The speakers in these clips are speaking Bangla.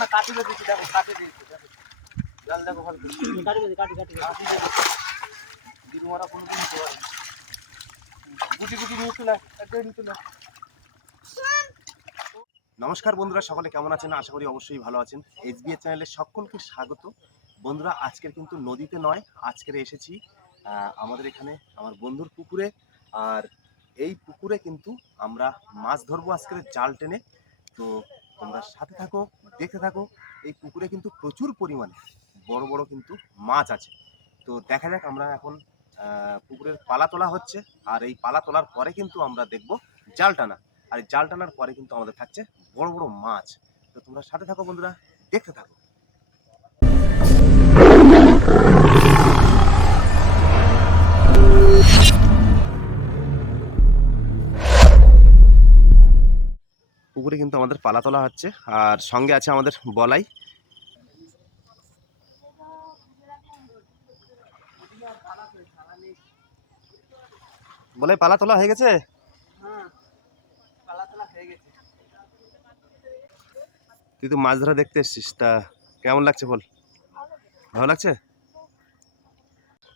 না কাটি দিয়েছি, দেখো কাটি দিয়েছি, দেখো জাল দেখো ভালো করে কাটি দিন ওরা কোনো দিন নিতে পারে গুটি গুটি নিয়ে চলে একদম নিয়ে চলে। নমস্কার বন্ধুরা, সকলে কেমন আছেন? আশা করি অবশ্যই ভালো আছেন। এসবিএস চ্যানেলে সকলকে স্বাগত। বন্ধুরা, আজকের কিন্তু নদীতে নয়, আজকের এসেছি আমাদের এখানে আমার বন্ধুর পুকুরে। আর এই পুকুরে কিন্তু আমরা মাছ ধরবো আজকের জাল টেনে। তো তোমরা সাথে থাকো, দেখতে থাকো। এই পুকুরে কিন্তু প্রচুর পরিমাণে বড় বড় কিন্তু মাছ আছে। তো দেখা যাক, আমরা এখন পুকুরের পালা তোলা হচ্ছে। আর এই পালা তোলার পরে কিন্তু আমরা দেখব জাল টানা। আর জাল টানার পরে কিন্তু আমাদের থাকছে বড় বড় মাছ। তো তোমরা সাথে থাকো বন্ধুরা, দেখতে থাকো। পুকুরে কিন্তু আমাদের পালা তোলা হচ্ছে, আর সঙ্গে আছে আমাদের বলাই। বলাই, পালা তোলা হয়ে গেছে? তুই তো মাছ ধরা দেখতে এসছিস, তা কেমন লাগছে বল? ভালো লাগছে?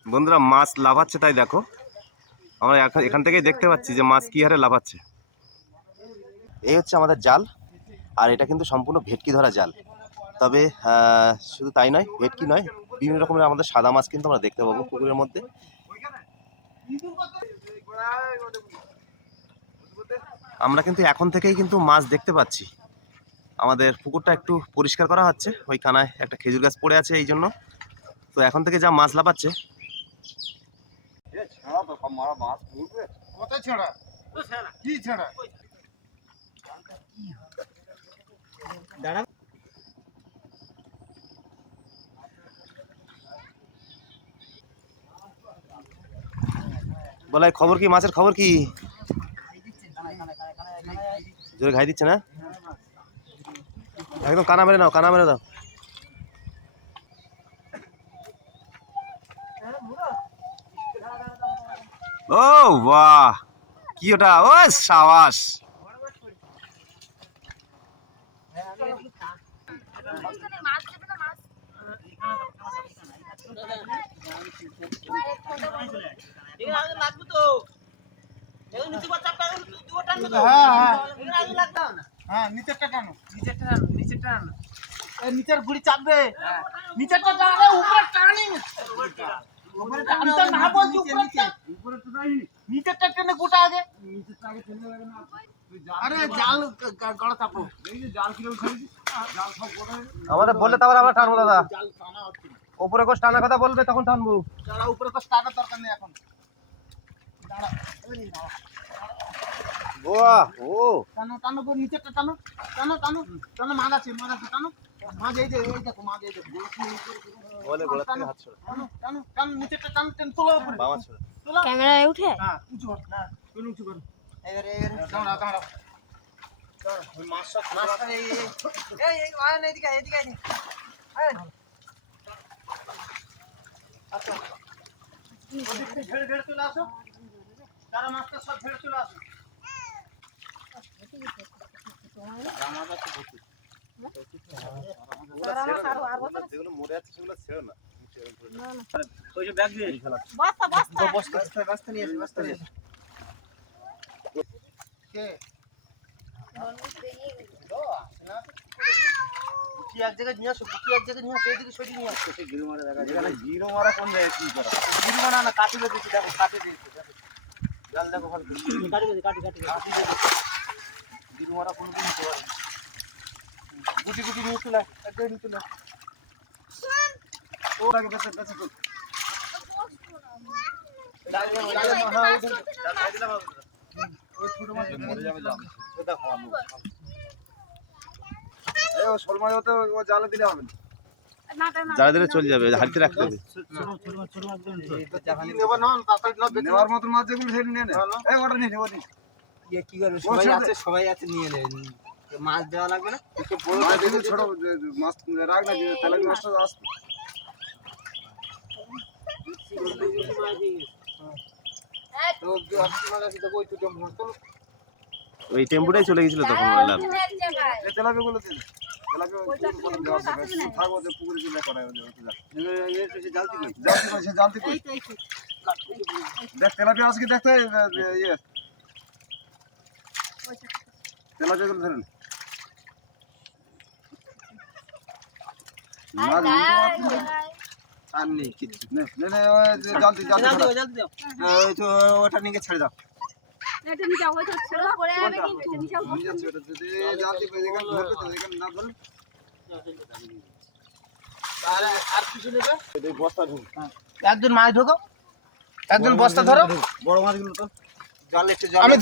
বন্ধুরা, মাছ লাফাচ্ছে, তাই দেখো আমরা এখান থেকেই দেখতে পাচ্ছি যে মাছ কি হারে লাফাচ্ছে। এই হচ্ছে আমাদের জাল, আর এটা কিন্তু সম্পূর্ণ ভেটকি ধরা জাল। তবে শুধু তাই নয়, ভেটকি নয়, বিভিন্ন রকমের আমাদের সাদা মাছ কিন্তু আমরা দেখতে পাবো পুকুরের মধ্যে। আমরা কিন্তু এখন থেকেই কিন্তু মাছ দেখতে পাচ্ছি। আমাদের পুকুরটা একটু পরিষ্কার করা হচ্ছে, ওই কানায় একটা খেজুর গাছ পড়ে আছে, এই জন্য। তো এখন থেকে যা মাছ লাফাচ্ছে। বলাই, খবর কি? মাছের খবর কি? জোরে ঘাই দিচ্ছে না? একদম কানা মেরে নাও, কানা মেরে দাও। ও বাহ, কি ওটা? ও সাবাস! নিচের গুড়ি চাপবে, নিচেরটা টানলে উপরে টানি, উপরে টানতে না বলছি, নিচেরটা টেনে গোটা আগে। আরে জাল গড়া চাপো, জাল কিরকম ছাড়িয়েছিস? জাল সব গোটা আমাদের বললে তারপর আমরা টানবো দাদা। জাল টানা হচ্ছে না। উপরে কোষ টানার কথা বলবে, তখন টানবো। দাঁড়া, উপরে তো টানার দরকার নেই এখন। দাঁড়া, বাহ, ও টানো টানো, নিচেরটা টানো, টানো টানো টানো, মাছ আছে টানো, মাছ এই যে, এই দেখো মাছ, এই দেখো বলে গোড়া থেকে হাত ছড়া, টানো টানো টানো, নিচেরটা টানো, টেনে তোলো উপরে, বাবা ছড়া। তোলো ক্যামেরায় উঠে হ্যাঁ, উঁচু কর, না তুমি উঁচু করো, এবারে দাঁড়া দাঁড়া, ওই মাছটা এই এই এই আয় এদিকে এদিকে আয়, আয় আচ্ছা, ওদিকে ঝেড়ে ঝেড়ে চলে আসো, তারা মাছটা সব ঝেড়ে চলে আসো। যেগুলো মরে যাচ্ছে সেগুলো ছেড়ো না। ওই যে ব্যাগ দিয়ে বস্তা নিয়ে আসি, বস্তা নিয়ে আসি। কে কি এক জায়গায় নিয়ে আসো, কি এক জায়গায় নিয়ে আসো, এইদিকে সরিয়ে নিয়ে আসো। গিরু মারা দেখা যায়, গিরু মারা কোন জায়গায় কি করা? গিরু মারা না, কাটি দিয়েছি, দেখো কাটি দিয়েছি, দেখো জাল দেখো ভালো করে কাটি দিয়েছি। গিরু মারা কোনো দিন নিতে পারে, গুটি গুটি নিয়ে চলে একদম নিয়ে চলে। ও লাগে বেঁচে বেঁচে তো জালে দিলে হবে, জালে দিলে চলে যাবে, হাড়িতে রাখতে হবে। নেওয়ার মতো মাছ যেগুলো সেগুলো নিয়ে নে, এই ওটা নিয়ে নে, ওটা নিয়ে কি করবে, সবাই আছে, সবাই আছে, নিয়ে নে, মাছ দেওয়া লাগবে না, ছোট মাছ রাখ না, তেলাপি মাছটা আসবে। ওই টেম্পুটাই চলে গেছিল তখন। তেলাপি গুলো দিন, দেখ তেলাপিয়া আজকে দেখতে ইয়ে তেলাপিয়া গুলো ধরেন মাছ আর নেই কিছু নে নে নে ওই জলদি জলদি জলদি দাও, জলদি দাও। ওই তো ওটা নিয়ে ছেড়ে দাও এটা নিচে ওই তো ছেড়ে দাও পড়ে যাবে কিন্তু নিচে নিয়ে যাচ্ছে ওটা যদি জলদি করে এখানে ধরবে তো এখানে না ধরুন আর কিছু নেবে? এই বস্তা ঢুক একজন মাছ ঢোকো, একজন বস্তা ধরো। বড় মাছগুলো তো জল একটু জল আমি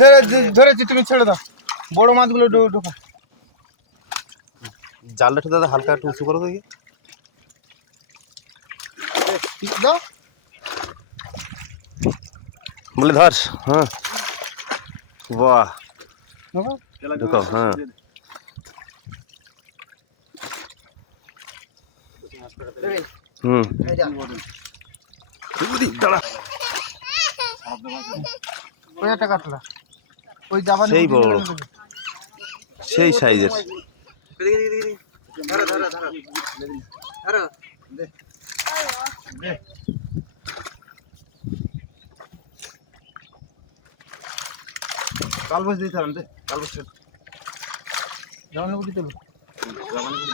ধরেছি, তুমি ছেড়ে দাও। বড় মাছগুলো ঢোকা। জালটা একটু দাদা হালকা একটু উঁচু করো দেখি। দাও। বলে ধর, হ্যাঁ বাহ ঢোকাও। ঢুকাও, হ্যাঁ হুম দাঁড়া ওই একটা কাতলা। ওই জাপানি সেই পুঁটি বড়। গুলো নেবে। সেই সাইজের। ধরো ধরো ধরো ধরো। কালবস দিতে হবে দে কালবস জাপানি পুঁটি তোলো।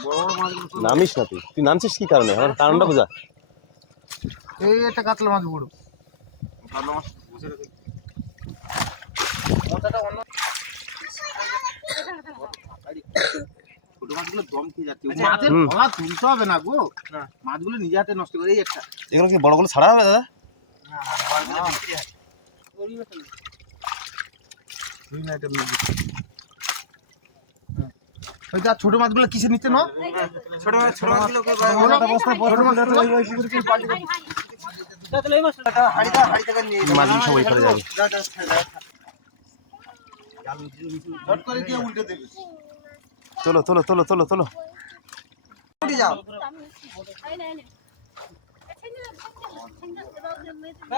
বড় বড় মাছগুলো তো নামিস না তুই, তুই নামছিস কি কারণে? আমার কারণটা বোঝা। এই একটা কাতলা মাছ বড়। ভালো মাছ বুঝে রেখে ছোট মাছগুলো দম খেয়ে যাচ্ছে। আচ্ছা, মাছের হুম। ফলা তুলতে হবে না গো। মাছগুলো নিজে হাতে নষ্ট করে এই একটা। এগুলো কি বড়গুলো ছাড়া হবে দাদা? দুই না এটা মিলে। ওই যা ছোট মাছগুলো কিসে নিচ্ছে না? ছোট মাছগুলো মাছগুলো সব ওইখানে যাবে। হট করে দিয়ে উল্টে দেবে তোলো তোলো তোলো তোলো তোলো। যাও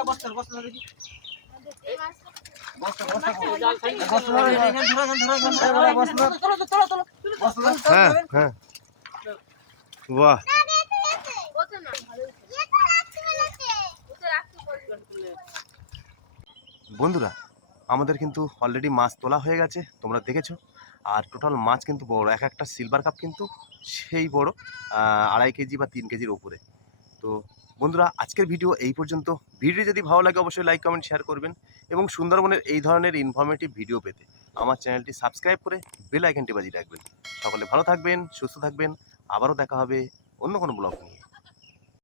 বস্তা বস্তা দেখি হ্যাঁ হ্যাঁ বাহ। বন্ধুরা আমাদের কিন্তু অলরেডি মাছ তোলা হয়ে গেছে, তোমরা দেখেছো। আর টোটাল মাছ কিন্তু বড়, এক একটা সিলভার কাপ কিন্তু সেই বড়, 2.5 কেজি বা 3 কেজির ওপরে। তো বন্ধুরা আজকের ভিডিও এই পর্যন্ত। ভিডিও যদি ভালো লাগে অবশ্যই লাইক কমেন্ট শেয়ার করবেন, এবং সুন্দরবনের এই ধরনের ইনফরমেটিভ ভিডিও পেতে আমার চ্যানেলটি সাবস্ক্রাইব করে বেল আইকনটি বাজিয়ে রাখবেন। সকলে ভালো থাকবেন, সুস্থ থাকবেন। আবারও দেখা হবে অন্য কোনো ব্লগ নিয়ে।